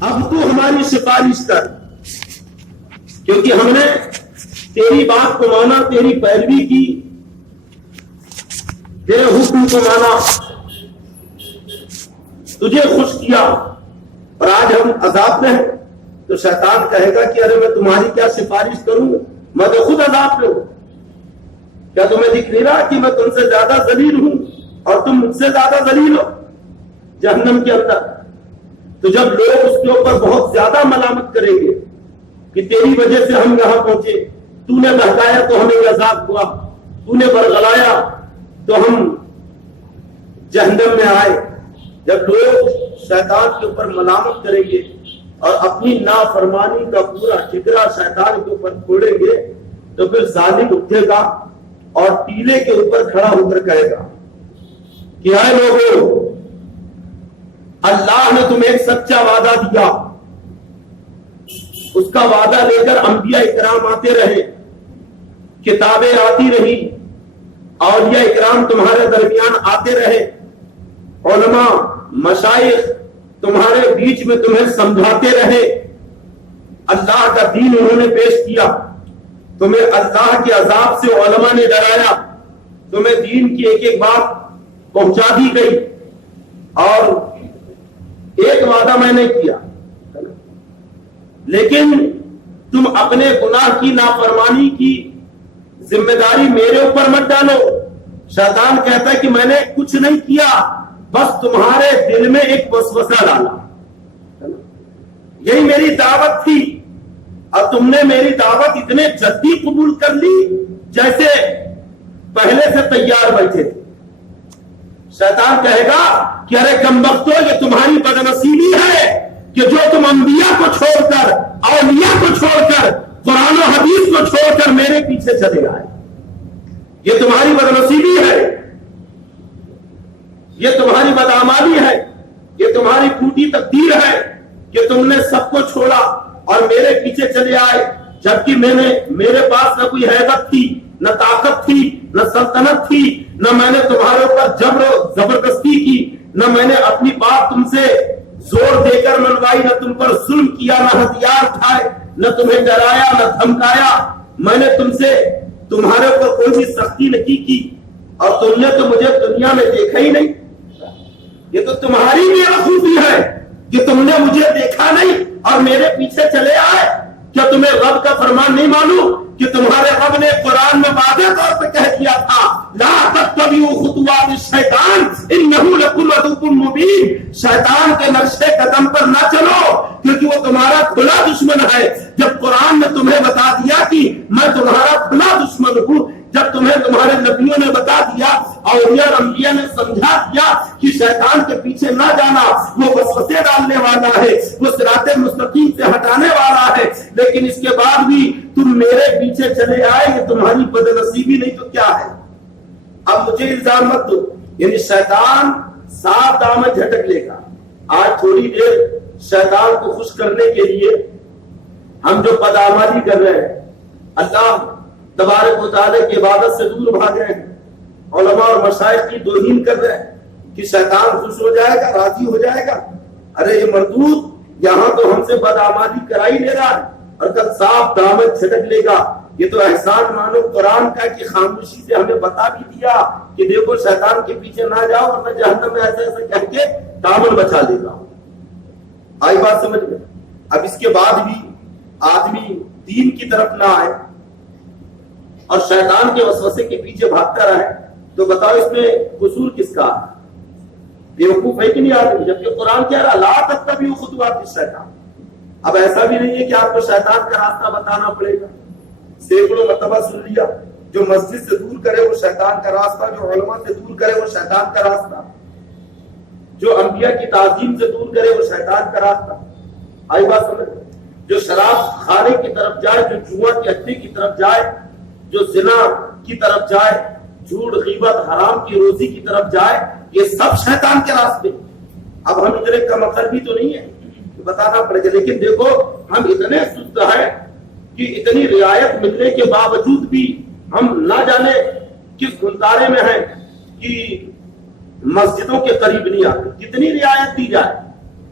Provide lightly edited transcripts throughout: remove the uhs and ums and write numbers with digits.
اب تو ہماری سفارش کر، کیونکہ ہم نے تیری بات کو مانا، تیری پیروی کی، تیرے حکم کو مانا، تجھے خوش کیا، اور آج ہم عذاب میں ہیں۔ تو شیطان کہے گا کہ ارے میں تمہاری کیا سفارش کروں، میں تو خود عذاب میں ہوں۔ کیا تمہیں دکھ نہیں رہا کہ میں تم سے زیادہ ذلیل ہوں اور تم مجھ سے زیادہ ذلیل ہو جہنم کے اندر؟ تو جب لوگ اس کے اوپر بہت زیادہ ملامت کریں گے کہ تیری وجہ سے ہم یہاں پہنچے، تو نے بہکایا تو ہمیں عذاب ہوا، تو نے برگلایا تو ہم جہنم میں آئے۔ جب لوگ شیطان کے اوپر ملامت کریں گے اور اپنی نافرمانی کا پورا ٹھکرا شیطان کے اوپر پھوڑیں گے، تو پھر ظالم اٹھے گا اور ٹیلے کے اوپر کھڑا ہو کر کہے گا کہ اے لوگوں، اللہ نے تمہیں ایک سچا وعدہ دیا، اس کا وعدہ لے کر انبیاء اکرام آتے رہے، کتابیں آتی رہی، اولیاء اکرام تمہارے درمیان آتے رہے، علماء مشائخ تمہارے بیچ میں تمہیں سمجھاتے رہے، اللہ کا دین انہوں نے پیش کیا، تمہیں اللہ کے عذاب سے علماء نے ڈرایا، تمہیں دین کی ایک ایک بات پہنچا دی گئی، اور ایک وعدہ میں نے کیا، لیکن تم اپنے گناہ کی نافرمانی کی ذمہ داری میرے اوپر مت ڈالو۔ شیطان کہتا ہے کہ میں نے کچھ نہیں کیا، بس تمہارے دل میں ایک وسوسہ ڈالا، یہی میری دعوت تھی، اور تم نے میری دعوت اتنے جلدی قبول کر لی جیسے پہلے سے تیار بیٹھے تھے۔ شیطان کہے گا کہ ارے کمبختو، یہ تمہاری بدنصیبی ہے کہ جو تم انبیاء کو چھوڑ کر، اولیاء کو چھوڑ کر، قرآن و حدیث کو چھوڑ کر میرے پیچھے چلے آئے۔ یہ تمہاری بدنصیبی ہے، یہ تمہاری بدعمالی ہے، یہ تمہاری ٹوٹی تقدیر ہے کہ تم نے سب کو چھوڑا اور میرے پیچھے چلے آئے، جبکہ میرے پاس نہ کوئی حیبت تھی، نہ طاقت تھی، نہ سلطنت تھی، نہ میں نے تمہارے اوپر جبر و زبردستی کی، نہ میں نے اپنی بات تم سے زور دے کر منوائی، نہ تم پر ظلم کیا، نہ ہتھیار اٹھائے، نہ تمہیں ڈرایا، نہ دھمکایا، میں نے تم سے تمہارے اوپر کوئی بھی سختی نہیں کی، اور تم نے تو مجھے دنیا میں دیکھا ہی نہیں۔ یہ تو تمہاری بھی خوبی ہے کہ تم نے مجھے دیکھا نہیں اور میرے پیچھے چلے آئے۔ کیا تمہیں رب کا فرمان نہیں معلوم کہ تمہارے رب نے قرآن میں واضح طور پہ کہہ دیا تھا لا تتبعوا خطوات الشیطان انہ لکم عدو مبین، شیطان کے نقشے قدم پر نہ چلو کیونکہ وہ تمہارا کھلا دشمن ہے۔ جب قرآن نے تمہیں بتا دیا کہ میں تمہارا کھلا دشمن ہوں، جب تمہیں تمہارے نبیوں نے بتا دیا، اولیاء اور انبیاء نے سمجھا دیا کہ شیطان کے پیچھے نہ جانا، وہ وسوسے ڈالنے والا ہے، وہ صراط مستقیم سے ہٹانے والا ہے، لیکن اس کے بعد بھی تم میرے پیچھے چلے آئے، یہ تمہاری بدنصیبی نہیں تو کیا ہے؟ اب مجھے الزام مت دو، یعنی شیطان صاف دامن جھٹک لے گا۔ آج تھوڑی دیر شیطان کو خوش کرنے کے لیے ہم جو بدعمالی کر رہے ہیں، اللہ تبارک و تعالیٰ کی عبادت سے دور بھاگ رہے ہیں، علماء اور مشائخ کی توہین کر رہے ہیں کہ شیطان خوش ہو جائے گا، راضی ہو جائے گا، ارے یہ مردود یہاں تو ہم سے بدعمالی کرا ہی لے رہا ہے اور کل صاف دامن چھٹک لے گا۔ یہ تو احسان مانو قرآن کا کہ خاموشی سے ہمیں بتا بھی دیا کہ دیکھو شیطان کے پیچھے نہ جاؤ ورنہ جہنم میں ایسے ایسے کہہ کے دامن بچا لے گا۔ آئی بات سمجھ میں؟ اب اس کے بعد بھی آدمی دین کی طرف نہ آئے اور شیطان کے وسوسے کے پیچھے بھاگتا رہے تو بتاؤ اس میں قصور کس کا؟ بیوقوف ہے کہ نہیں آدمی؟ جبکہ قرآن کہہ رہا لا تتبعوا خطوات الشیطان۔ اب ایسا بھی نہیں ہے کہ آپ کو شیطان کا راستہ بتانا پڑے گا، سینکڑوں مرتبہ سن لیا، جو مسجد سے دور کرے وہ شیطان کا راستہ، جو علماء سے دور کرے وہ شیطان کا راستہ، جو انبیاء کی تعظیم سے دور کرے وہ شیطان کا راستہ۔ آئی بات سمجھ؟ جو شراب خانے کی طرف جائے، جو جوا کے اڈے کی طرف جائے، جو زنا کی طرف جائے، جھوٹ غیبت حرام کی روزی کی طرف جائے، یہ سب شیطان کے راستے۔ اب ہم اتنے کم عقل بھی تو نہیں ہے کہ بتانا پڑے گا، لیکن دیکھو ہم اتنے سست ہیں کہ اتنی رعایت ملنے کے باوجود بھی ہم نہ جانے کس گلدارے میں ہیں کہ مسجدوں کے قریب نہیں آتے۔ کتنی رعایت دی جائے،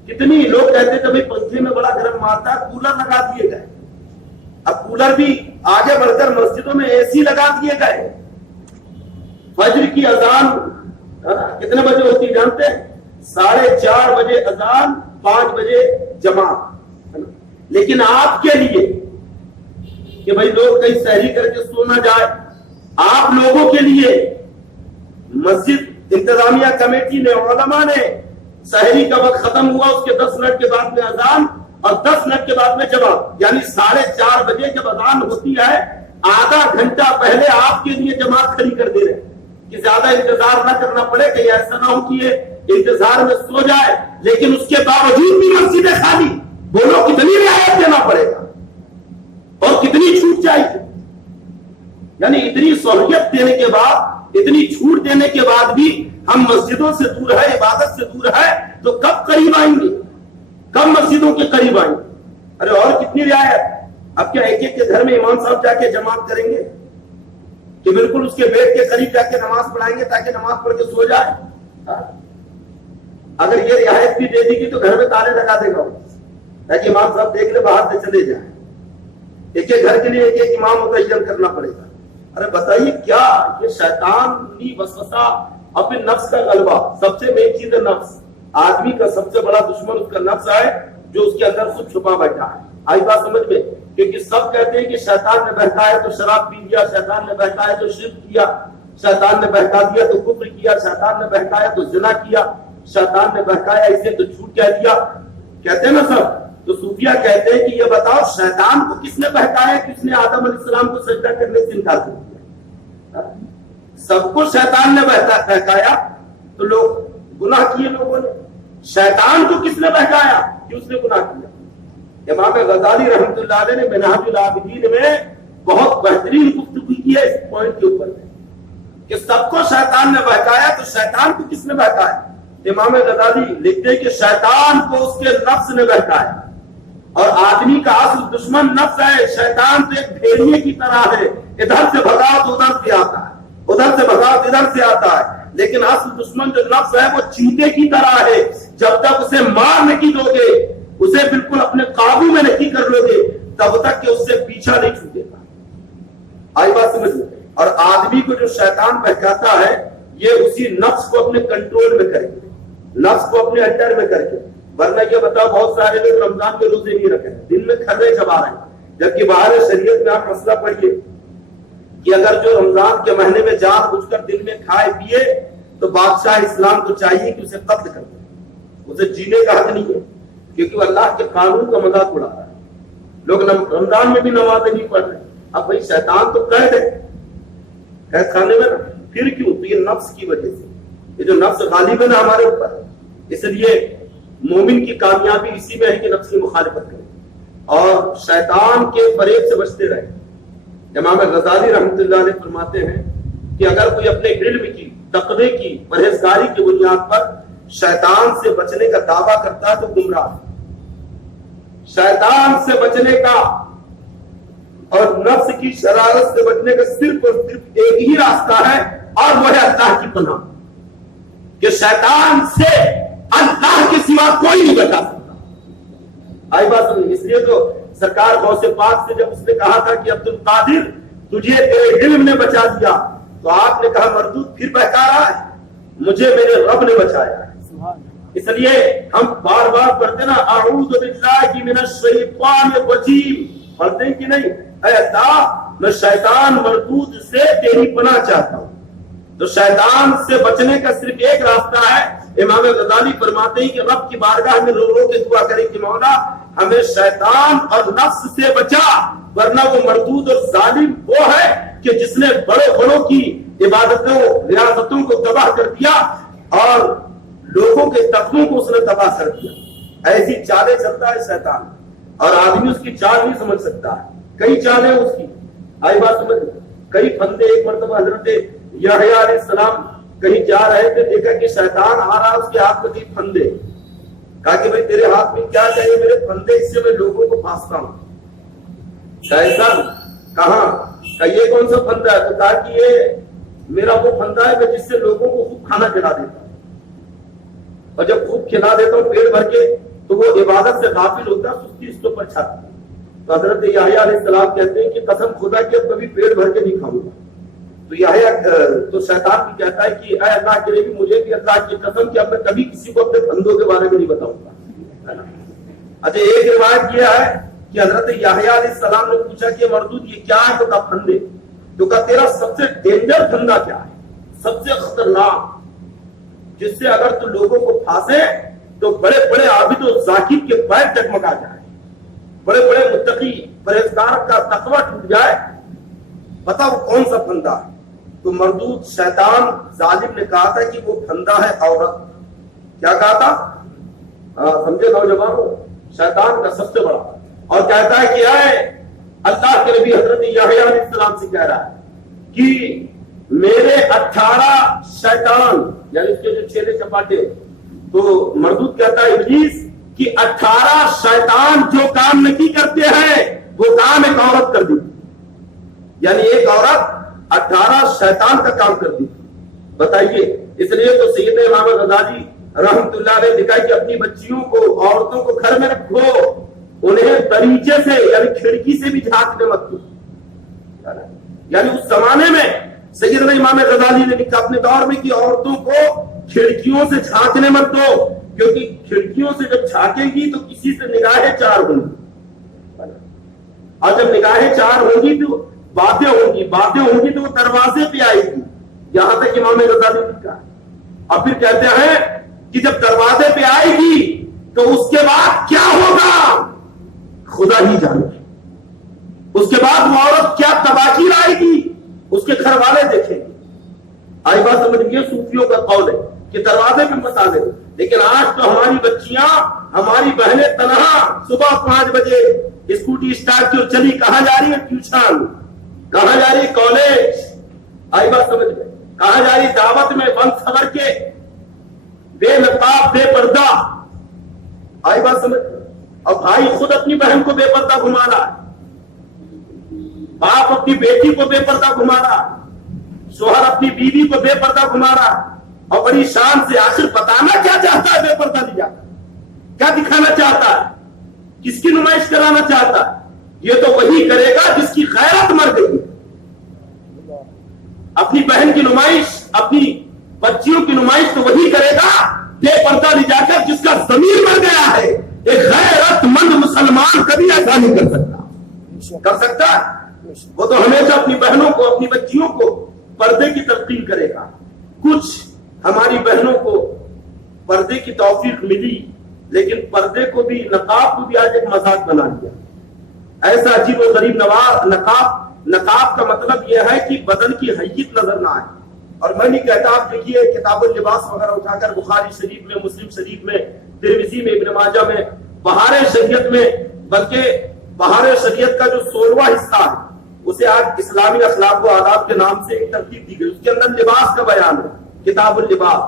کتنی لوگ کہتے تھے بھائی پنکھے میں بڑا گرم مارتا ہے، کولر لگا دیے گئے. اب کولر بھی آگے بڑھ کر مسجدوں میں اے سی لگا دیے گئے. فجر کی اذان کتنے بجے ہوتی جانتے ہیں؟ 4:30 بجے اذان، 5 بجے جماعت. لیکن آپ کے لیے کہ بھائی لوگ کہیں سحری کر کے سو نہ جائے، آپ لوگوں کے لیے مسجد انتظامیہ کمیٹی نے، علماء نے سحری کا وقت ختم ہوا اس کے 10 منٹ کے بعد میں اذان اور 10 منٹ کے بعد میں جماعت، یعنی 4:30 بجے جب اذان ہوتی ہے آدھا گھنٹہ پہلے آپ کے لیے جماعت کھڑی کر دے رہے کہ زیادہ انتظار نہ کرنا پڑے، کہیں ایسا نہ ہو کہ یہ انتظار میں سو جائے. لیکن اس کے باوجود بھی مسجدیں خالی. بولو کتنی رعایت دینا پڑے گا اور کتنی چھوٹ چاہیے. یعنی اتنی سہولت دینے کے بعد، اتنی چھوٹ دینے کے بعد بھی ہم مسجدوں سے دور ہے، عبادت سے دور ہے، تو کب قریب آئیں گے؟ کب مسجدوں کے قریب آئیں گے؟ ارے اور کتنی رعایت. اب کیا ایک ایک کے گھر میں امام صاحب جا کے جماعت کریں گے کہ بالکل اس کے بیٹ کے قریب جا کے نماز پڑھائیں گے تاکہ نماز پڑھ کے سو جائے؟ اگر یہ رعایت بھی دے دی گی تو گھر میں تالے لگا دے گا تاکہ امام صاحب دیکھ لے باہر سے چلے جائیں. ایک ایک گھر کے لیے ایک ایک امام متعین کرنا پڑے گا. ارے بتائیے کیا یہ شیطانی وسوسہ، اپنے نفس کا غلبہ. سب سے مین چیز ہے نفس. آدمی کا سب سے بڑا دشمن اس کا نفس ہے جو اس کے اندر خود چھپا بیٹھا ہے. آئی بات سمجھ میں؟ کیونکہ سب کہتے ہیں کہ شیطان نے بہکایا تو شراب پی لیا، شیطان نے بہکایا تو شرک کیا، شیطان نے بہکا دیا تو کفر کیا، شیطان نے بہکایا تو زنا کیا، شیطان نے بہکایا اسے تو جھوٹ کہہ دیا. کہتے ہیں نا سب. تو صوفیہ کہتے ہیں کہ یہ بتاؤ شیطان کو کس نے بہکایا کہ اس نے آدم علیہ السلام کو سجدہ کرنے سے انکار کر دیا؟ سب کو شیطان نے بہکایا تو لوگ گناہ کیے. لوگوں نے شیطان کو کس نے بہکایا کہ اس نے گناہ کیا؟ امام غزالی رحمۃ اللہ علیہ نے منہاج العابدین میں بہت بہترین گفتگو کی ہے اس پوائنٹ کے اوپر کہ سب کو شیطان نے بہکایا تو شیطان کو کس نے بہکایا؟ امام غزالی لکھتے ہیں کہ شیطان کو اس کے نفس نے بہکایا. اور آدمی کا اصل دشمن نفس ہے. شیطان تو ایک بھیڑیے کی طرح ہے، ادھر سے بھگاؤ تو ادھر سے آتا ہے، ادھر سے بھگاؤ تو ادھر سے آتا ہے. لیکن اصل دشمن جو نفس ہے وہ چیتے کی طرح ہے. جب تک اسے مار نہیں دو گے، اسے بالکل اپنے قابو میں نہیں کر لو گے، تب تک کہ اس سے پیچھا نہیں چھوٹے گا. آئی بات سمجھ لو. اور آدمی کو جو شیطان بہکاتا ہے یہ اسی نفس کو اپنے کنٹرول میں کرے، نفس کو اپنے انڈر میں کر کے. ورنہ یہ بتاؤ بہت سارے لوگ رمضان میں روزے نہیں رکھے، دن میں کھرے چبا رہے ہیں، جبکہ باہر شریعت میں آپ مسئلہ پڑھیے کہ اگر جو رمضان کے مہینے میں جان بوجھ کر دن میں کھائے پیے تو بادشاہ اسلام کو چاہیے کہ اسے قتل کر دے. اسے جینے کا حق نہیں ہے کیونکہ وہ اللہ کے قانون کا مذاق اڑا رہا ہے. لوگ رمضان میں بھی نمازیں نہیں پڑھ رہے. اب بھائی شیطان تو قید ہے، قید خانے میں نا. پھر کیوں؟ تو یہ نفس کی وجہ سے، یہ جو نفس غالب ہے نا ہمارے اوپر. اس لیے مومن کی کامیابی اسی میں ہے کہ نفس کی مخالفت کرے اور شیطان کے فریب سے بچتے رہے. امام غزالی رحمۃ اللہ علیہ فرماتے ہیں کہ اگر کوئی اپنے علم کی، تقوی کی، پرہیزگاری کی بنیاد پر شیطان سے بچنے کا دعویٰ کرتا ہے تو گمراہ. شیطان سے بچنے کا اور نفس کی شرارت سے بچنے کا صرف اور صرف ایک ہی راستہ ہے اور وہ ہے اللہ کی پناہ. کہ شیطان سے اللہ کے سوا کوئی نہیں بچا سکتا. آئی بات سمجھ. اس لیے تو سرکار غوث پاک سے جب اس نے کہا تھا کہ عبد القادر تجھے تیرے علم نے بچا دیا تو آپ نے کہا مردود پھر بہکا رہا ہے، مجھے میرے رب نے بچایا ہے. اس لیے ہم بار بار پڑھتے نا اعوذ باللہ من الشیطان الرجیم، پڑھتے ہیں کہ نہیں؟ اے اللہ میں شیطان مردود سے تیری پناہ چاہتا ہوں. تو شیطان سے بچنے کا صرف ایک راستہ ہے. امام غزالی فرماتے ہیں کہ رب کی بارگاہ میں رو رو کے دعا کریں کہ مولا ہمیں شیطان اور نفس سے بچا، ورنہ وہ مردود اور ظالم وہ ہے کہ جس نے بڑے بڑوں کی عبادتوں، ریاستوں کو تباہ کر دیا اور لوگوں کے تقووں کو اس نے تباہ کر دیا. ایسی چالیں چلتا ہے شیطان اور آدمی اس کی چال نہیں سمجھ سکتا ہے. کئی چالیں اس کی. آئی بات سمجھ. کئی پھندے. ایک مرتبہ حضرت یحییٰ علیہ السلام کہیں جا رہے تھے، دیکھا کہ شیطان آ رہا، اس کے ہاتھ میں کئی پھندے. کہا کہ بھائی تیرے ہاتھ میں کیا چاہیے؟ میرے پھندے، اس سے میں لوگوں کو پھانستا ہوں. ایسا کہاں؟ کہ یہ کون سا پھندا ہے؟ تو کہا کہ یہ میرا وہ پھندا ہے جس سے لوگوں کو خوب کھانا کھلا دیتا ہوں، اور جب خوب کھلا دیتا ہوں پیٹ بھر کے تو وہ عبادت سے غافل ہوتا ہے، سستی اس کے اوپر چھاتی ہے۔ تو حضرت یحییٰ علیہ السلام کہتے ہیں کہ قسم خدا کی اب کبھی پیٹ بھر کے نہیں کھاؤں گا۔ تو یحییٰ تو شیطان بھی کہتا ہے کہ اے اللہ کے نبی مجھے بھی اللہ کی قسم کہ اب میں کبھی کسی کو اپنے پھندوں کے بارے میں نہیں بتاؤں گا۔ اچھا ایک روایت یہ ہے کہ حضرت یحییٰ علیہ السلام نے پوچھا کہ مردود یہ کیا ہے؟ تو کہا پھندے۔ تو کہا تیرا سب سے ڈینجر پھندا کیا ہے، سب سے خطرناک، جس سے اگر تو لوگوں کو پھانسے تو بڑے بڑے عابد و ذاکر کے پیر جگمگا جائے، بڑے بڑے متقی پرہیزگار کا تقوی ٹوٹ جائے، پتا وہ کون سا پھندا ہے؟ تو مردود شیطان ظالم نے کہا تھا کہ وہ پھندا ہے عورت۔ کیا کہا تھا؟ سمجھے نوجوانوں، شیطان کا سب سے بڑا، اور کہتا ہے کہ اے اللہ کے نبی حضرت یحییٰ علیہ السلام سے کہہ رہا ہے کہ میرے 18 شیطان، یعنی اس کے جو چھیلے چپاٹے، تو مردود کہتا ہے ابلیس کہ 18 شیطان جو کام نہیں کرتے ہیں وہ کام ایک عورت کر دی، یعنی ایک عورت 18 شیطان کا کام کر دی۔ بتائیے، اس لیے تو سید امام غزالی رحمت اللہ علیہ لکھا کہ اپنی بچیوں کو، عورتوں کو گھر میں رکھو، انہیں دریچے سے یعنی کھڑکی سے بھی جھانکنے مت دو۔ یعنی اس زمانے میں سیدنا امام غزالی نے لکھا اپنے دور میں کہ عورتوں کو کھڑکیوں سے جھانکنے مت دو، کیونکہ کھڑکیوں سے جب جھانکیں گی تو کسی سے نگاہیں چار ہوں گی، اور جب نگاہیں چار ہوں گی تو باتیں ہوں گی تو وہ دروازے پہ آئے گی، یہاں تک امام غزالی نے لکھا۔ اور پھر کہتے ہیں کہ جب دروازے پہ آئے گی تو اس کے بعد کیا ہوگا خدا ہی جانے، اس کے بعد وہ عورت کیا تباہی لائے گی اس کے گھر والے دیکھیں گے۔ آئی بات سمجھ گئے؟ صوفیوں کا قول ہے کہ دروازے پہ مت آنے، لیکن آج تو ہماری بچیاں، ہماری بہنیں تنہا صبح 5 بجے اسکوٹی اسٹارٹ کی اور چلی کہاں جا رہی ہے؟ ٹیوشن، کہاں جا رہی ہے؟ کالج۔ آئی بات سمجھ گئے؟ کہاں جا رہی ہے؟ دعوت میں بند خبر کے، بے نقاب بے پردہ۔ آئی بات سمجھ؟ اور بھائی خود اپنی بہن کو بے پردہ گھما رہا ہے، باپ اپنی بیٹی کو بے پردہ گھما رہا ہے، شوہر اپنی بیوی کو بے پردہ گھما رہا ہے، اور بڑی شان سے آخر بتانا کیا چاہتا ہے؟ بے پردہ نہیں جاتا، کیا دکھانا چاہتا ہے؟ کس کی نمائش کرانا چاہتا ہے؟ یہ تو وہی کرے گا جس کی غیرت مر گئی، اپنی بہن کی نمائش، اپنی بچیوں کی نمائش تو وہی کرے گا بے پردہ نہیں جا کر جس کا ضمیر مر گیا ہے۔ ایک غیرت مند مسلمان کبھی ایسا نہیں کر سکتا، کر سکتا؟ وہ تو ہمیشہ اپنی بہنوں کو، اپنی بچیوں کو پردے کی تلقین کرے گا۔ کچھ ہماری بہنوں کو پردے کی توفیق ملی، لیکن پردے کو بھی، نقاب کو بھی آج ایک مذاق بنا دیا، ایسا عجیب و غریب نقاب کا مطلب یہ ہے کہ بدن کی حیت نظر نہ آئے۔ اور میں نہیں کہتا، آپ دیکھیے کتاب اللباس وغیرہ اٹھا کر بخاری شریف میں، مسلم شریف میں، ترمذی میں، ابن ماجہ میں، بہار شریعت میں، بلکہ بہار شریعت کا جو 16واں حصہ ہے اسے آج اسلامی اخلاق و آداب کے نام سے ایک ترتیب دی گئی، اس کے اندر لباس کا بیان ہے، کتاب اللباس۔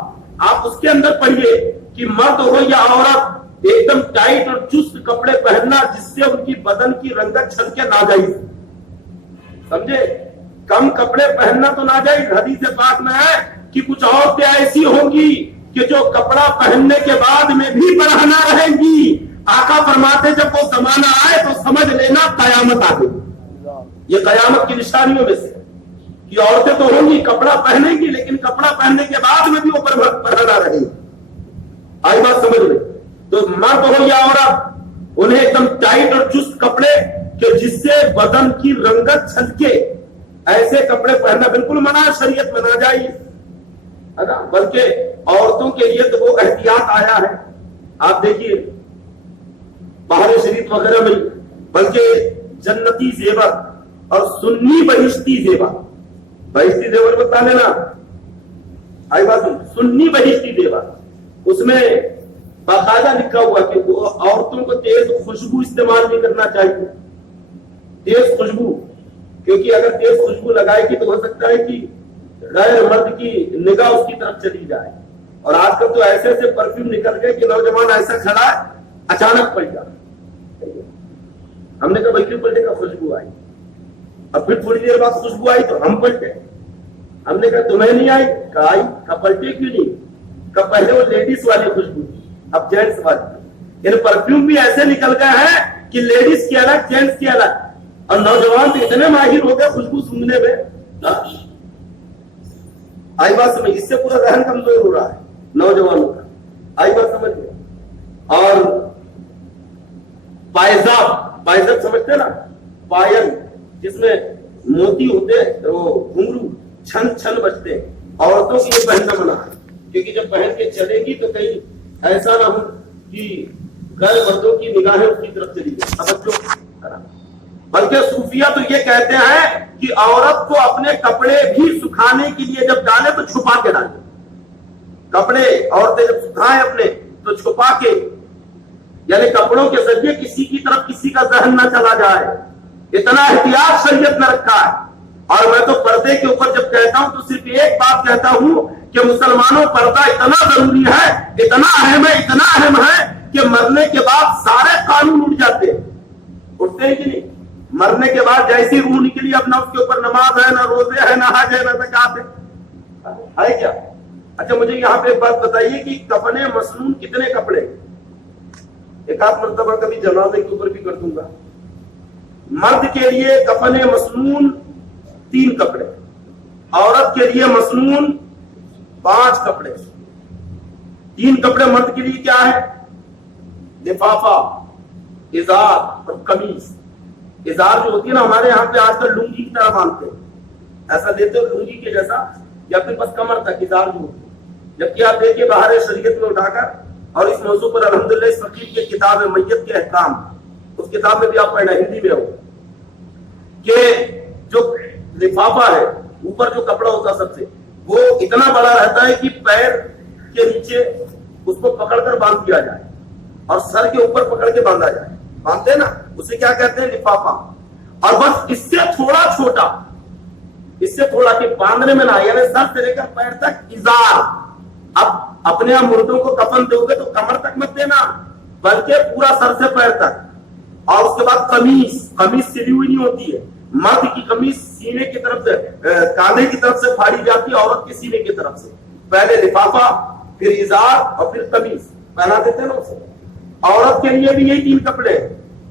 آپ اس کے اندر پڑھیے کہ مرد ہو یا عورت ایک دم ٹائٹ اور چست کپڑے پہننا جس سے ان کی بدن کی رنگت چھلکے ناجائز، سمجھے؟ کم کپڑے پہننا تو ناجائز، حدیث پاک میں ہے کہ کچھ عورتیں ایسی ہوں گی کہ جو کپڑا پہننے کے بعد میں بھی برہنہ رہیں گی۔ آقا فرماتے جب وہ زمانہ آئے تو سمجھ لینا قیامت آ گئی۔ یہ قیامت کی نشانیوں میں سے کہ عورتیں تو ہوں گی، کپڑا پہنیں گی، لیکن کپڑا پہننے کے بعد میں بھی وہ برہنہ رہیں گی۔ آئی بات سمجھ لیں؟ تو مرد ہو یا عورت، انہیں ایک دم ٹائٹ اور چست کپڑے کہ جس سے بدن کی رنگت چھلکے، ایسے کپڑے پہننا بالکل منع، شریعت میں ناجائز ہے نا۔ بلکہ عورتوں کے لیے تو وہ احتیاط آیا ہے، آپ دیکھیے بہار شریف وغیرہ میں، بلکہ جنتی زیور اور سنی بہشتی زیور، بہشتی زیور بتا لینا، آئی بات سنی بہشتی زیور، اس میں باقاعدہ لکھا ہوا کہ عورتوں کو تیز خوشبو استعمال نہیں کرنا چاہیے، تیز خوشبو، کیونکہ اگر تیز خوشبو لگائے گی تو ہو سکتا ہے کہ غیر مرد کی نگاہ اس کی طرف چلی جائے۔ اور آج کل تو ایسے ایسے پرفیوم نکل گئے کہ نوجوان ایسا کھڑا ہے اچانک پلٹ جائے۔ ہم نے کہا بھائی کیوں پلٹے؟ کا خوشبو آئی، اب پھر تھوڑی دیر بعد خوشبو آئی تو ہم پلٹے۔ ہم نے کہا تمہیں نہیں آئی؟ کہا آئی۔ کہا پلٹے کیوں نہیں؟ کہا پہلے وہ لیڈیز والی خوشبو تھی، اب جینٹس والی۔ ان پرفیوم بھی ایسے نکل گئے ہیں کہ لیڈیز کی الگ جینٹس کی الگ, اور نوجوان تو اتنے ماہر ہو گئے خوشبو سونگنے میں. آئی بات سمجھ, اس سے پورا ذہن کمزور ہو رہا ہے نوجوانوں کا. آئی بات سمجھ میں. اور پائزاب سمجھتے نا, پائل جس میں موتی ہوتے, وہ گھنگرو چھن چھن بجتے, عورتوں کی یہ پہننا منع ہے, کیونکہ جب پہن کے چلے گی تو کہیں ایسا نہ ہو کہ غیر مردوں کی نگاہیں اس کی طرف چلی گئی. توجہ. بلکہ صوفیہ تو یہ کہتے ہیں کہ عورت کو اپنے کپڑے بھی سکھانے کے لیے جب ڈالے تو چھپا کے ڈالے. کپڑے عورتیں جب سکھائیں اپنے تو چھپا کے, یعنی کپڑوں کے ذریعے کسی کی طرف کسی کا ذہن نہ چلا جائے. اتنا احتیاط شریعت نے رکھا ہے. اور میں تو پردے کے اوپر جب کہتا ہوں تو صرف ایک بات کہتا ہوں کہ مسلمانوں پردہ اتنا ضروری ہے, اتنا اہم ہے, اتنا اہم ہے کہ مرنے کے بعد سارے قانون اٹھ جاتے ہیں. اٹھتے ہیں کہ نہیں؟ مرنے کے بعد جیسی روح نکلی, اب نہ اس کے اوپر نماز ہے, نہ روزے ہے, نہ حج ہے, نہ زکات ہے کیا؟ اچھا مجھے یہاں پہ ایک بات بتائیے کہ کفن مسنون کتنے کپڑے؟ ایک آدھ مرتبہ کبھی جنازے کے اوپر بھی کر دوں گا. مرد کے لیے کفن مسنون 3 کپڑے, عورت کے لیے مسنون 5 کپڑے. 3 کپڑے مرد کے لیے کیا ہے؟ لفافہ, ازار اور قمیص. ازار جو ہوتی ہے نا, ہمارے یہاں پہ آج کل لنگی کی طرح باندھتے ہیں, ایسا دیتے ہو لنگی کے جیسا, یا پھر بس کمر تک ازار جو ہوتی ہے. جبکہ آپ دیکھیے باہر شریعت میں اٹھا کر, اور اس موضوع پر الحمدللہ اس فقیر کی کتاب ہے میت کے احکام, اس کتاب میں بھی آپ پڑھنا, ہندی میں ہو, کہ جو لفافہ ہے اوپر جو کپڑا ہوتا سب سے, وہ اتنا بڑا رہتا ہے کہ پیر کے نیچے اس کو پکڑ کر باندھ دیا جائے اور سر کے اوپر پکڑ کے باندھا جائے. باندھتے نا, اسے کیا کہتے ہیں؟ لفافہ. اور بس اس سے تھوڑا چھوٹا, اس سے تھوڑا کہ باندھنے میں نہ, یعنی سر سے لے کر پیر تک ازار. اب اپنے آپ مردوں کو کفن دو گے تو کمر تک مت دینا, بلکہ پورا سر سے پیر تک. اور اس کے بعد قمیص. قمیص سلی ہوئی نہیں ہوتی ہے. مرد کی قمیص سینے کی طرف سے, کاندھے کی طرف سے پھاڑی جاتی ہے, عورت کے سینے کی طرف سے. پہلے لفافہ, پھر ازار, اور پھر قمیص پہنا دیتے نا اسے. عورت کے لیے بھی یہی 3 کپڑے,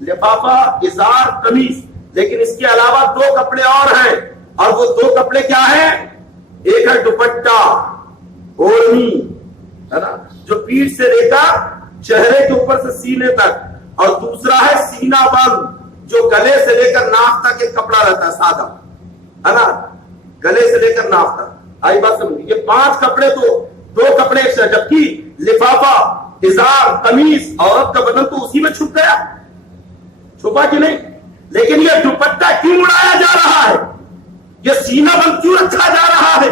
لفافہ, ازار, قمیص. لیکن اس کے علاوہ 2 کپڑے اور ہیں, اور وہ 2 کپڑے کیا ہیں؟ ایک ہے دوپٹہ, اوڑھنی ہے نا, جو پیٹھ سے لے کر چہرے کے اوپر سے سینے تک, اور دوسرا ہے سینہ بند, جو گلے سے لے کر ناف تک ایک کپڑا رہتا ہے سادہ, ہے نا, گلے سے لے کر ناف تک. آئی بات سمجھ. یہ 5 کپڑے تو 2 کپڑے ایک سے, جبکہ لفافہ, ازار, قمیص, عورت کا بدن تو اسی میں چھپ گیا, چھپا کہ نہیں؟ لیکن یہ دوپٹہ کیوں اڑایا جا رہا ہے, یہ سینہ بند کیوں رکھا جا رہا ہے؟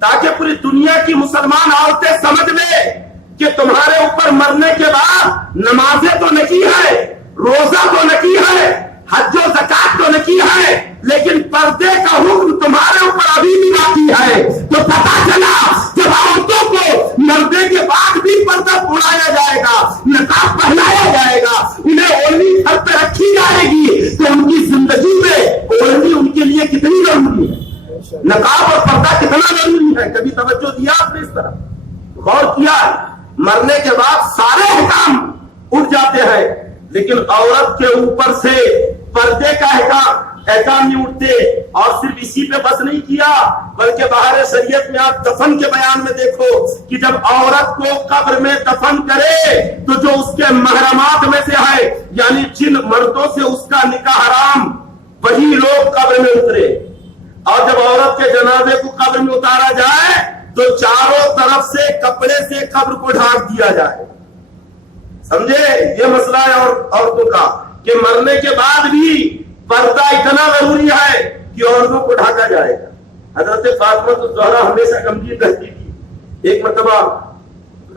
تاکہ پوری دنیا کی مسلمان عورتیں سمجھ لیں کہ تمہارے اوپر مرنے کے بعد نمازیں تو نہیں ہے, روزہ تو نہیں ہے, حج و زکات تو نہیں ہے, لیکن پردے کا حکم تمہارے اوپر ابھی بھی باقی ہے. تو پتا چلا جب عورتوں کو مرنے کے بعد بھی پردہ اڑایا جائے گا, نقاب پہنایا جائے گا, انہیں اوڑھنی سر پہ رکھی جائے گی, تو ان کی زندگی میں اوڑھنی ان کے لیے کتنی ضروری ہے, نقاب اور پردہ کتنا ضروری ہے. کبھی توجہ دیا آپ نے اس طرح, غور کیا؟ مرنے کے بعد سارے احکام اٹھ جاتے ہیں, لیکن عورت کے اوپر سے پردے کا احکام نہیں اٹھتے. اور صرف اسی پہ بس نہیں کیا, بلکہ باہر شریعت میں آپ دفن کے بیان میں دیکھو کہ جب عورت کو قبر میں دفن کرے تو جو اس کے محرمات میں سے ہے, یعنی جن مردوں سے اس کا نکاح حرام, وہی لوگ قبر میں اترے. اور جب عورت کے جنازے کو قبر میں اتارا جائے تو چاروں طرف سے کپڑے سے قبر کو ڈھانک دیا جائے. سمجھے؟ یہ مسئلہ ہے عورتوں کا کہ مرنے کے بعد بھی پردہ اتنا ضروری ہے کہ عورتوں کو ڈھانکا جائے گا. حضرت فاطمہ الزہرا ہمیشہ غمگین رہتی تھی. ایک مرتبہ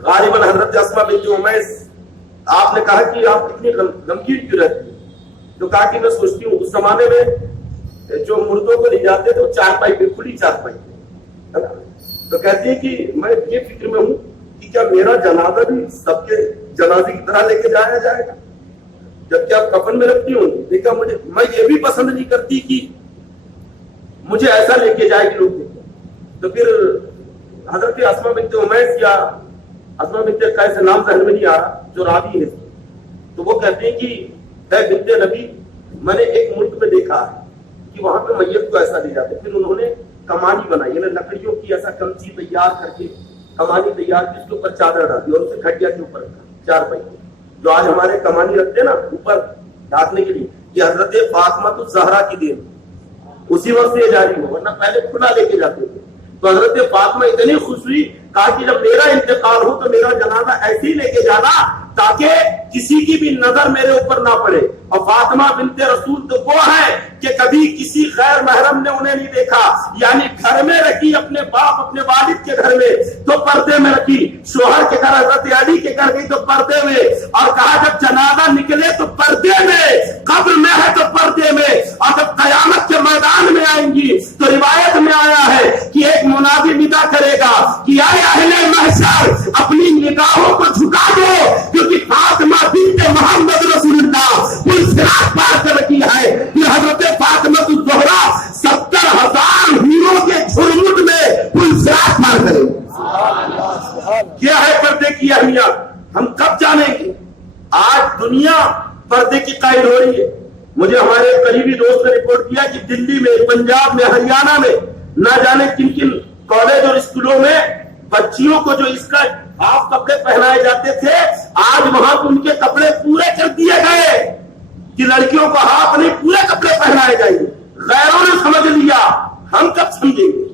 غالباً حضرت اسماء بنت امیس, آپ نے کہا کہ آپ اتنی غمگین کیوں رہتی ہیں؟ تو کہا کہ میں سوچتی ہوں اس زمانے میں جو مردوں کو لے جاتے تھے وہ چارپائی پہ, کھلی چارپائی ہے نا, تو کہتی ہے کہ میں یہ فکر میں ہوں کہ کیا میرا جنازہ بھی سب کے جنازے کی طرح لے کے جایا جائے گا. جبکہ آپ کفن میں رکھتی ہوں, دیکھا مجھے, میں یہ بھی پسند نہیں کرتی کہ مجھے ایسا لے کے جائے کہ لوگ دیکھیں. تو پھر حضرت اسماء بنت امیس یا اسماء بنت قیس, نام ذہن میں نہیں آ رہا, جو راوی ہے, تو وہ کہتے ہیں کہ اے بنت نبی، میں نے ایک ملک میں دیکھا ہے کہ وہاں پہ میت کو ایسا لے جاتے، پھر انہوں نے کمانی بنائی، یعنی لکڑیوں کی ایسا کمچی تیار کر کے کمانی تیار کی، اس کے اوپر چادر ڈال دی اور اسے کھٹیا کے اوپر رکھا، 4 پہیے جو آج ہمارے کمانی رکھتے ہیں نا اوپر ڈھانکنے کے لیے، یہ حضرت فاطمہ الزہرا کی دین اسی وقت سے جاری ہو، ورنہ پہلے کھلا لے کے جاتے تھے۔ تو حضرت فاطمہ اتنی خوش ہوئی، کہا کہ جب میرا انتقال ہو تو میرا جنازہ ایسے ہی لے کے جانا تاکہ کسی کی بھی نظر میرے اوپر نہ پڑے۔ اور فاطمہ بنت رسول تو وہ ہے کہ کبھی کسی غیر محرم نے انہیں نہیں دیکھا، یعنی گھر میں رکھی اپنے باپ اپنے والد کے گھر میں تو پردے میں رکھی، شوہر کے گھر حضرت علی کے گھر گئی تو پردے میں، اور کہا جب جنازہ نکلے تو پردے میں، قبر میں ہے تو پردے میں، اور جب قیامت کے میدان میں آئیں گی تو روایت میں آیا ہے کہ ایک منادی ندا کرے گا کہ اے اہل محشر اپنی نگاہوں کو جھکا دو، کیونکہ فاطمہ بنت محمد رسول اللہ پل صراط پار کر رکھی ہے۔ پھر حضرت فاطمہ الزہرا 70,000 ہیروں کے جھرمٹ میں پل صراط پار کرے۔ کیا ہے پردے کی اہمیت، ہم کب جانیں گے؟ آج دنیا پردے کی قائل ہو رہی ہے۔ مجھے ہمارے قریبی دوست نے رپورٹ کیا کہ دلی میں، پنجاب میں، ہریانہ میں نہ جانے کن کن کالج اور اسکولوں میں بچیوں کو جو اس کا ہاف کپڑے پہنائے جاتے تھے، آج وہاں ان کے کپڑے پورے کر دیے گئے کہ لڑکیوں کو ہاف نہیں پورے کپڑے پہنائے جائیں گے۔ غیروں نے سمجھ لیا، ہم کب سمجھیں گے؟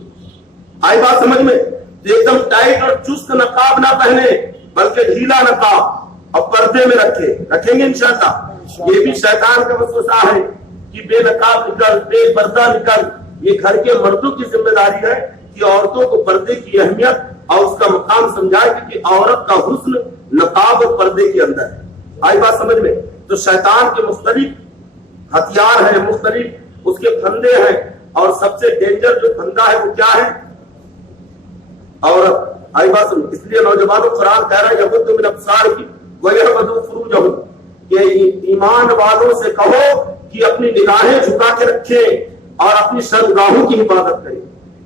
آئی بات سمجھ میں؟ ایک دم ٹائٹ اور چست نقاب نہ پہنے بلکہ ڈھیلا نقاب اور پردے میں رکھیں گے انشاءاللہ۔ یہ بھی شیطان کا وسوسہ ہے کہ بے نقاب نکل، بے پردہ نکل۔ یہ گھر کے مردوں کی ذمہ داری ہے کہ عورتوں کو پردے کی اہمیت اور اس کا مقام سمجھائے کہ عورت کا حسن نقاب اور پردے کے اندر ہے۔ آئی بات سمجھ میں؟ تو شیطان کے مختلف ہتھیار ہیں، مختلف اس کے پھندے ہیں، اور سب سے ڈینجر جو پھندا ہے وہ کیا ہے؟ عورت۔ آئی بات سمجھ؟ اس لیے نوجوانوں قرآن کہہ رہا ہے یغضوا من ابصارہم ویحفظوا فروجہم، کہ ایمان والوں سے کہو کہ اپنی نگاہیں جھکا کے رکھیں اور اپنی شرمگاہوں کی حفاظت کریں۔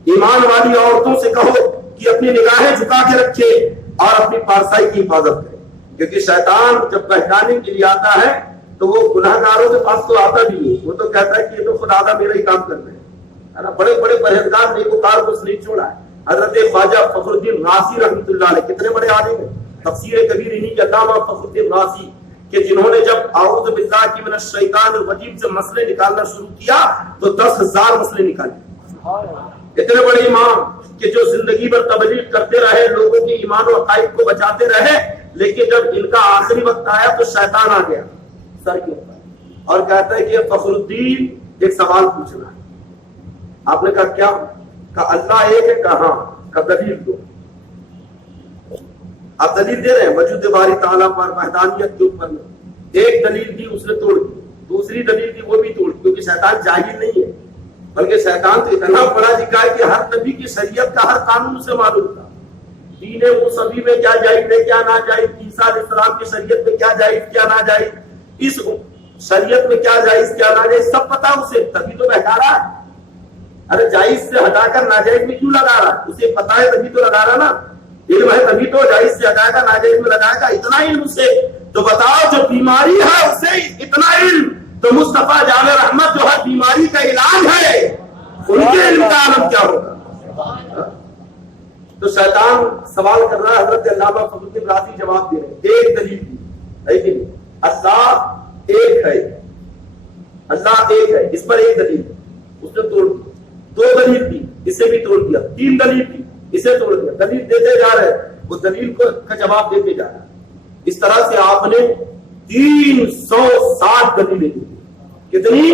ایمان والی عورتوں سے کہو کہ اپنی نگاہیں جھکا کے رکھے اور اپنی پارسائی کی حفاظت کرے، کیونکہ شیطان جب بہکانے کے لیے آتا ہے تو وہ گناہ گاروں کے پاس تو آتا بھی ہے، وہ تو کہتا ہے کہ یہ تو خدا دا میرا ہی کام کر رہے ہیں نا۔ بڑے بڑے پرہیزگار نیکوکار کو اس نے چھوڑا ہے۔ حضرت خواجہ فخر الدین رازی رحمۃ اللہ علیہ کتنے بڑے عالم ہیں، تفسیر کبیر انہی کے علامہ فخر الدین رازی، کہ جنہوں نے جب اعوذ باللہ من الشیطان الرجیم سے مسئلے نکالنا شروع کیا تو 10,000 مسئلے نکالے۔ اتنے بڑے امام کہ جو زندگی بھر تبلیغ کرتے رہے، لوگوں کے ایمان و عقائد کو بچاتے رہے، لیکن جب ان کا آخری وقت آیا تو شیطان آ گیا سر کے اوپر اور کہتا ہے کہ فخر الدین ایک سوال پوچھنا ہے۔ آپ نے کہا کیا؟ کہا اللہ ایک ہے، کہاں؟ کہا دلیل دو۔ آپ دلیل دے رہے ہیں وجود باری تعالیٰ پر، وحدانیت کے اوپر میں۔ ایک دلیل دی اس نے توڑ دی، دوسری دلیل دی وہ بھی توڑ دی، کیونکہ شیطان جاہل نہیں ہے، بلکہ شیطان تو اتنا پڑھا لکھا ہے کہ ہر نبی کی شریعت کا ہر قانون سے معلوم تھا۔ دین موسوی میں کیا جائز ہے کیا نہ جائز، عیسیٰ علیہ السلام کی شریعت میں کیا جائز کیا نہ جائز، اس شریعت میں کیا جائز کیا نہ جائز سب پتا اسے، تبھی تو بہکا رہا ہے۔ ارے جائز سے ہٹا کر ناجائز میں کیوں لگا رہا ہے؟ اسے پتا ہے تبھی تو لگا رہا نا، علم ہے تبھی تو جائز سے ہٹائے گا ناجائز میں لگائے گا۔ اتنا علم اسے تو بتاؤ، جو بیماری ہے اسے اتنا علم، تو مصطفیٰ جامع رحمت جو ہر بیماری کا علاج ہے ان کے علم کا عالم کیا ہوگا؟ تو شیطان سوال کر رہا ہے، حضرت علامہ فخر الدین رازی جواب دے رہے ہیں ایک دلیل دی ہے کہ اللہ ایک ہے، اللہ ایک ہے، اس پر ایک دلیل اس نے توڑ دی، دو دلیل دی اسے بھی توڑ دیا، تین دلیل دی اسے توڑ دیا، دلیل دیتے جا رہے وہ دلیل کا جواب دیتے جا رہا ہے۔ اس طرح سے آپ نے 360 دلیلیں دی۔ کتنی؟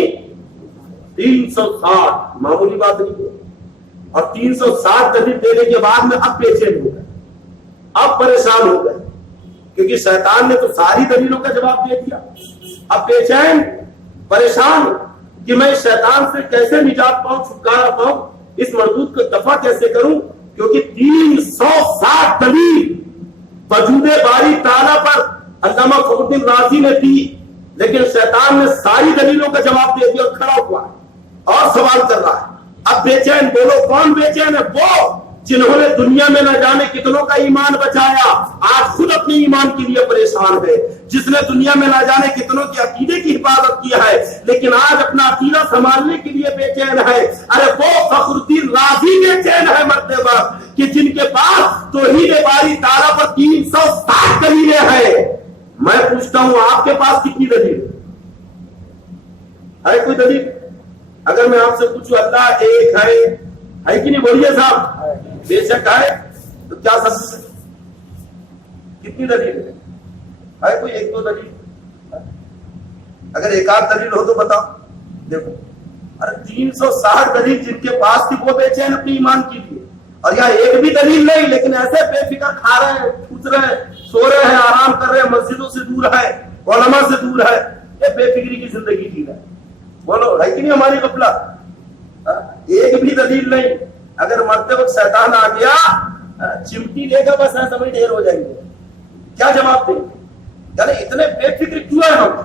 360، معمولی بات نہیں ہے۔ اور 360 دلیل دینے کے بعد میں اب بے چین ہو گئے، اب پریشان ہو گئے، کیونکہ شیطان نے تو ساری دلیلوں کا جواب دے دیا۔ اب بے چین پریشان کہ میں شیطان سے کیسے نجات پاؤں، چھٹکارا پاؤں، اس مردود کو دفع کیسے کروں، کیونکہ 360 دلیل وجود باری تعالیٰ پر علامہ فخر الدین رازی نے دی، لیکن شیطان نے ساری دلیلوں کا جواب دے دیا اور کھڑا ہوا ہے اور سوال کر رہا ہے۔ اب بے چین، بولو کون بے چین ہے؟ وہ جنہوں نے دنیا میں نہ جانے کتنوں کا ایمان بچایا، آج خود اپنے ایمان کے لیے پریشان ہے۔ جس نے دنیا میں نہ جانے کتنوں کے عقیدے کی حفاظت کیا ہے لیکن آج اپنا عقیدہ سنبھالنے کے لیے بے چین ہے، ارے وہ فخر الدین رازی بے چین ہے مرتے وقت کہ جن کے پاس توحید باری تعالیٰ پر 360 دلیلیں ہیں۔ میں پوچھتا ہوں آپ کے پاس کتنی دلیل ہے؟ کوئی دلیل؟ اگر میں آپ سے پوچھوں اللہ ایک ہے کہ نہیں، بولیے صاحب بے شک ہے، تو کیا سب کتنی دلیل ہے؟ کوئی ایک دو دلیل؟ اگر ایک آدھ دلیل ہو تو بتاؤ۔ دیکھو ارے 360 دلیل جن کے پاس تھی وہ بے چین اپنے ایمان کی لیے، اور یہاں ایک بھی دلیل نہیں لیکن ایسے بے فکر کھا رہے ہیں، پوچھ رہے ہیں، سو رہے ہیں، آرام کر رہے ہیں، مسجدوں سے دور ہے، علماء سے دور ہے، یہ بے فکری کی زندگی جی رہا ہے۔ بولو ہے کہ نہیں ہماری غفلت؟ ایک بھی دلیل نہیں۔ اگر مرتے وقت شیطان آ گیا چمٹی لے گا بس ایسا ڈھیر ہو جائیں گے، کیا جواب دیں؟ یعنی اتنے بے فکر کیوں ہے ہم؟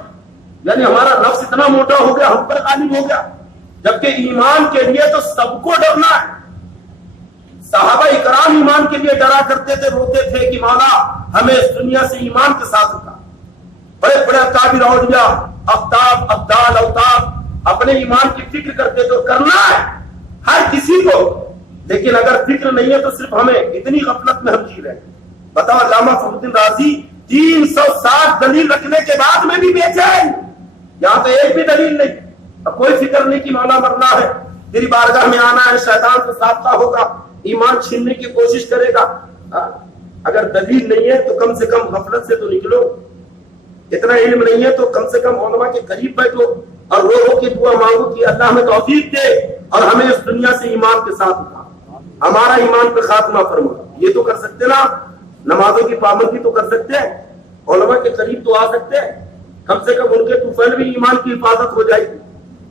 یعنی ہمارا نفس اتنا موٹا ہو گیا، ہم پر غالب ہو گیا، جبکہ ایمان کے لیے تو سب کو ڈرنا ہے۔ صحابہ اکرام ایمان کے لیے ڈرا کرتے تھے، روتے تھے کہ مولا ہمیں اس دنیا سے ایمان کے ساتھ اٹھا۔ بڑے بڑے اکابر اولیاء افتاب ابدال اوتاب اپنے ایمان کی فکر کرتے تو کرنا ہے ہر کسی کو، لیکن اگر فکر نہیں ہے تو صرف ہمیں اتنی غفلت میں ہم جی رہے ہیں۔ بتاؤ علامہ فخر الدین رازی 360 دلیل رکھنے کے بعد میں بھی بے چین، یہاں تو ایک بھی دلیل نہیں، اب کوئی فکر نہیں کہ مولا مرنا ہے، تیری بارگاہ میں آنا ہے، شیطان سے سابقہ ہوگا، ایمان چھیننے کی کوشش کرے گا۔ اگر دلیل نہیں ہے تو کم سے کم غفلت سے تو نکلو، اتنا علم نہیں ہے تو کم سے کم علماء کے قریب بیٹھو اور رو رو کے دعا مانگو کہ اللہ ہمیں توفیق دے اور ہمیں اس دنیا سے ایمان کے ساتھ اٹھا، ہمارا ایمان پہ خاتمہ فرما۔ یہ تو کر سکتے نا، نمازوں کی پابندی تو کر سکتے ہیں، علماء کے قریب تو آ سکتے ہیں، کم سے کم ان کے طوفان بھی ایمان کی حفاظت ہو جائے گی۔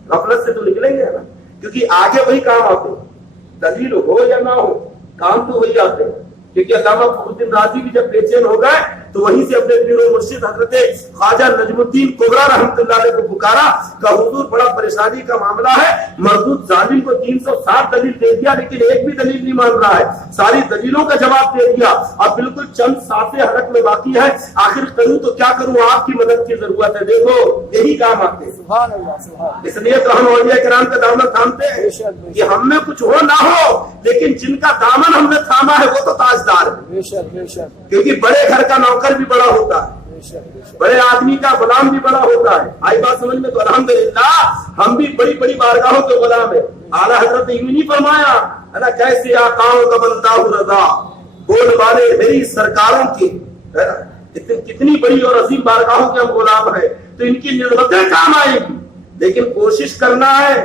غفلت سے تو نکلیں گے نا، کیونکہ آگے وہی کام آتے ہیں، دلیل ہو یا نہ ہو کام تو وہی آتے ہیں۔ کیونکہ علامہ فخر الدین رازی بھی جب بے چین ہو گئے تو وہیں سے اپنے پیر و مرشد حضرت خواجہ نجم الدین کبریٰ رحمۃ اللہ علیہ کو پکارا کہ حضور بڑا پریشانی کا معاملہ ہے، مردود ظالم کو 360 دلیل دے دیا لیکن ایک بھی دلیل نہیں مان رہا ہے، ساری دلیلوں کا جواب دے دیا، اب بالکل چند سانسیں حلق میں باقی ہے، آخر کروں تو کیا کروں، آپ کی مدد کی ضرورت ہے۔ دیکھو یہی کام آتے ہیں، سبحان اللہ سبحان، اس لیے تو ہم اولیاء کرام کا دامن تھامتے ہیں کہ ہم میں کچھ ہو نہ ہو لیکن جن کا دامن ہم نے تھاما ہے وہ تو تاجدار ہے، کیونکہ بڑے گھر کا نوکر بھی بڑا ہوتا ہے، بڑے آدمی کا غلام بھی بڑا ہوتا ہے۔ آئی بات سمجھ میں؟ تو الحمدللہ ہم بھی بڑی بڑی بارگاہوں کے غلام ہیں۔ اعلیٰ حضرت نے یوں نہیں فرمایا ہے کیسے آقاؤں کا بندہ ہوں رضا، بول والے میری سرکاروں کی، کتنی بڑی اور عظیم بارگاہوں کے ہم غلام ہیں، تو ان کی نسبتیں کام آئے گی، لیکن کوشش کرنا ہے۔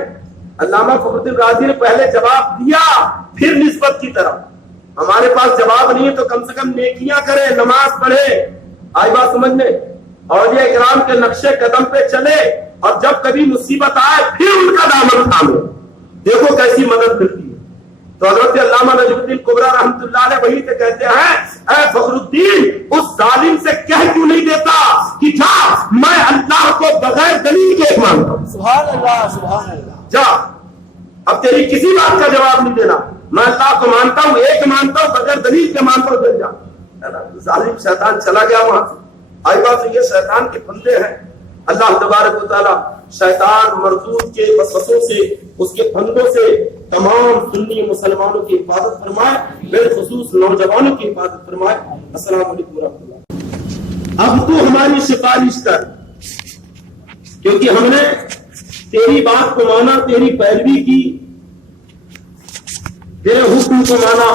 علامہ فخر الدین رازی نے پہلے جواب دیا پھر نسبت کی طرف، ہمارے پاس جواب نہیں ہے تو کم سے کم نیکیاں کرے، نماز پڑھے، آئی بات سمجھنے، اولیاء کرام کے نقشے قدم پہ چلے اور جب کبھی مصیبت آئے پھر ان کا دامن تھامے، دیکھو کیسی مدد ملتی ہے۔ تو حضرت علامہ نجم الدین کبریٰ رحمۃ اللہ علیہ وہی سے کہتے ہیں اے فخر الدین اس ظالم سے کہہ کیوں نہیں دیتا کہ جا میں اللہ کو بغیر دلیل کے مانتا ہوں، سبحان اللہ سبحان اللہ، جا اب تیری کسی بات کا جواب نہیں دینا، میں اللہ کو مانتا ہوں، ایک مانتا ہوں، بغیر دلیل کے مانتا ہوں، چل جا۔ ظالم شیطان چلا گیا وہاں سے۔ آئی بات یہ شیطان کے بندے ہیں، اللہ تبارک و تعالیٰ شیطان مردود کے وسوسوں سے، اس کے پھندوں سے تمام سنی مسلمانوں کی حفاظت فرمائے، بالخصوص نوجوانوں کی حفاظت فرمائے۔ السلام علیکم ورحمۃ اللہ۔ اب تو ہماری سفارش کر، کیونکہ ہم نے تیری بات کو مانا، تیری پیروی کی، تیرے حکم کو مانا،